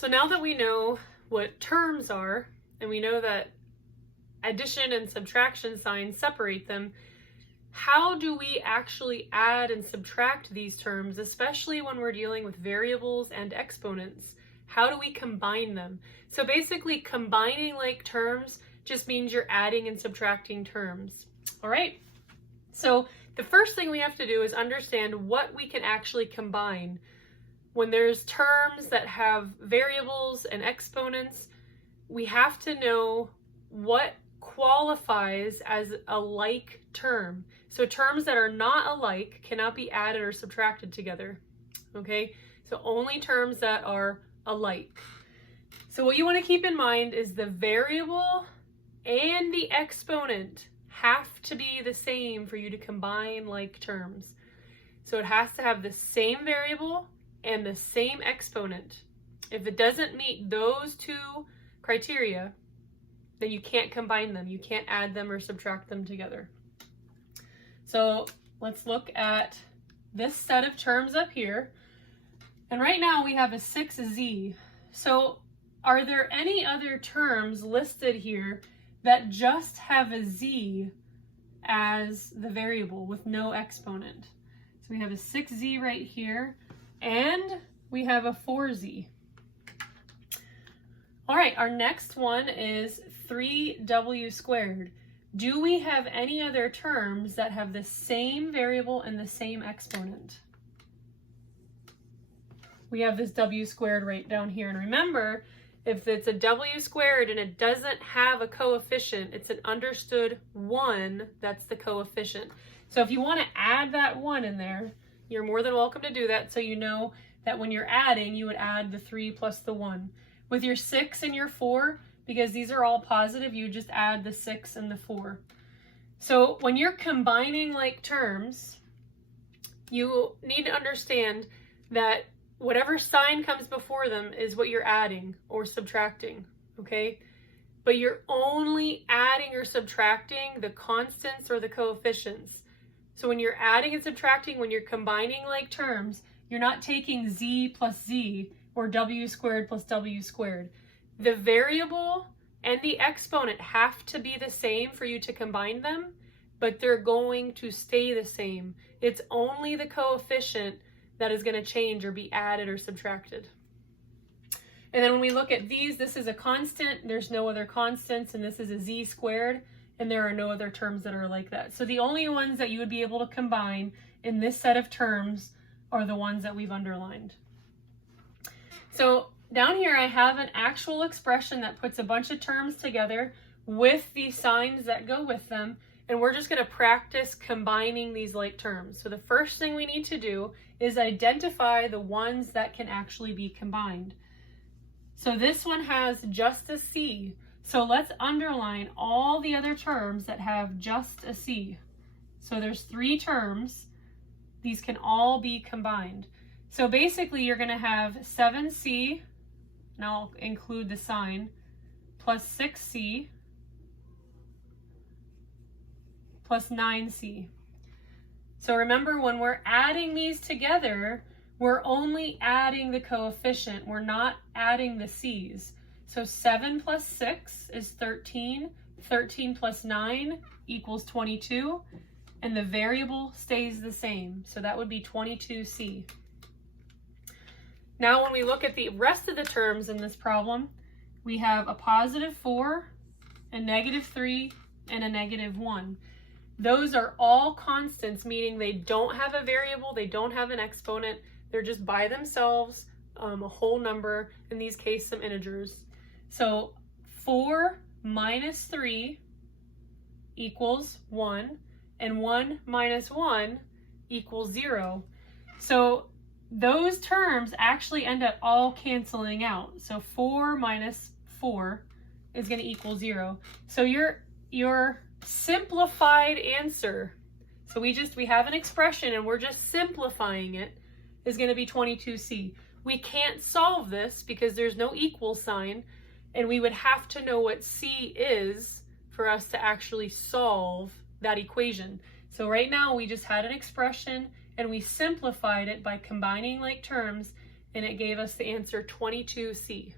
So now that we know what terms are, and we know that addition and subtraction signs separate them, how do we actually add and subtract these terms, especially when we're dealing with variables and exponents? How do we combine them? So basically, combining like terms just means you're adding and subtracting terms. All right? So the first thing we have to do is understand what we can actually combine. When there's terms that have variables and exponents, we have to know what qualifies as a like term. So terms that are not alike cannot be added or subtracted together. Okay? So only terms that are alike. So what you want to keep in mind is the variable and the exponent have to be the same for you to combine like terms. So it has to have the same variable and the same exponent. If it doesn't meet those two criteria, then you can't combine them. You can't add them or subtract them together. So let's look at this set of terms up here. And right now we have a 6z. So are there any other terms listed here that just have a z as the variable with no exponent? So we have a 6z right here, and we have a 4z. All right, our next one is 3w squared. Do we have any other terms that have the same variable and the same exponent? We have this w squared right down here. And remember, if it's a w squared and it doesn't have a coefficient, it's an understood 1, that's the coefficient. So if you want to add that 1 in there, you're more than welcome to do that, so you know that when you're adding, you would add the 3 plus the 1. With your 6 and your 4, because these are all positive, you just add the 6 and the 4. So when you're combining like terms, you need to understand that whatever sign comes before them is what you're adding or subtracting, okay? But you're only adding or subtracting the constants or the coefficients. So when you're adding and subtracting, when you're combining like terms, you're not taking z plus z or w squared plus w squared. The variable and the exponent have to be the same for you to combine them, but they're going to stay the same. It's only the coefficient that is going to change or be added or subtracted. And then when we look at these, this is a constant, there's no other constants, and this is a z squared, and there are no other terms that are like that. So the only ones that you would be able to combine in this set of terms are the ones that we've underlined. So down here I have an actual expression that puts a bunch of terms together with the signs that go with them, and we're just going to practice combining these like terms. So the first thing we need to do is identify the ones that can actually be combined. So this one has just a c. So let's underline all the other terms that have just a c. So there's 3 terms. These can all be combined. So basically you're going to have 7c, and I'll include the sign, plus 6c, plus 9c. So remember, when we're adding these together, we're only adding the coefficient. We're not adding the c's. So 7 plus 6 is 13. 13 plus 9 equals 22. And the variable stays the same. So that would be 22c. Now when we look at the rest of the terms in this problem, we have a positive 4, a negative 3, and a negative 1. Those are all constants, meaning they don't have a variable, they don't have an exponent, they're just by themselves, a whole number, in these cases some integers. So 4 minus 3 equals 1, and 1 minus 1 equals 0. So those terms actually end up all canceling out. So 4 minus 4 is going to equal 0. So your simplified answer, so we have an expression and we're just simplifying it, is going to be 22c. We can't solve this because there's no equal sign, and we would have to know what c is for us to actually solve that equation. So right now we just had an expression and we simplified it by combining like terms, and it gave us the answer 22C.